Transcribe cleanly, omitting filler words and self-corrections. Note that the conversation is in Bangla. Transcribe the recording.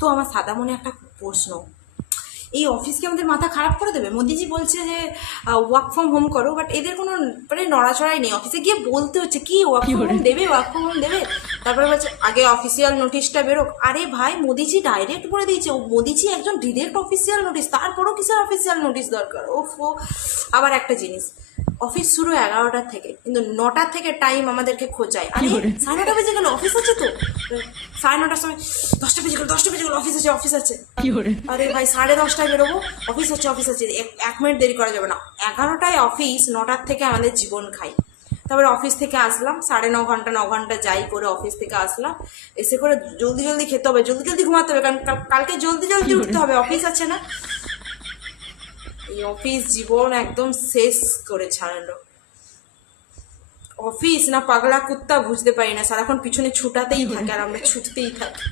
তো আমার সাদা মনে একটা প্রশ্ন, এই অফিসকে আমাদের মাথা খারাপ করে দেবে? মোদিজি বলছে যে ওয়ার্ক ফ্রম হোম করো, বাট এদের কোনো মানে নড়াচড়াই নেই। অফিসে গিয়ে বলতে হচ্ছে কি ওয়ার্ক ফ্রম হোম দেবে, ওয়ার্ক ফ্রম হোম দেবে। তারপরে বলছে আগে অফিসিয়াল নোটিশটা বেরোক। আরে ভাই, মোদিজি ডাইরেক্ট বলে দিয়েছে, মোদিজি একজন ডিরেক্ট অফিসিয়াল নোটিশ, তারপরও কিসের অফিসিয়াল নোটিশ দরকার? ওফো। আবার একটা জিনিস, অফিস শুরু 11টার থেকে, কিন্তু 9টার থেকে টাইম আমাদেরকে খোঁজায়। আরে 9:30 বেজে গেল, অফিস আছে তো। 9:30 সময় 10টা বেজে গেল, 10টা বেজে গেল, অফিস আছে, অফিস আছে। আরে ভাই, 10:30টায় বেরোবো, অফিস আছে, অফিস আছে, এক মিনিট দেরি করা যাবে না। 11টায় অফিস, 9টার থেকে আমাদের জীবন খাই। তারপরে অফিস থেকে আসলাম, 9.5 ঘন্টা 9 ঘন্টা যাই করে অফিস থেকে আসলাম, এসে করে জলদি জলদি খেতে হবে, জলদি জলদি ঘুমাতে হবে, কারণ কালকে জলদি জলদি উঠতে হবে, অফিস আছে না। এই অফিস জীবন একদম শেষ করে ছাড়লো। অফিস না পাগলা কুত্তা বুঝতে পারি না, সারাক্ষণ পিছনে ছুটাতেই থাকে আর আমরা ছুটতেই থাকি।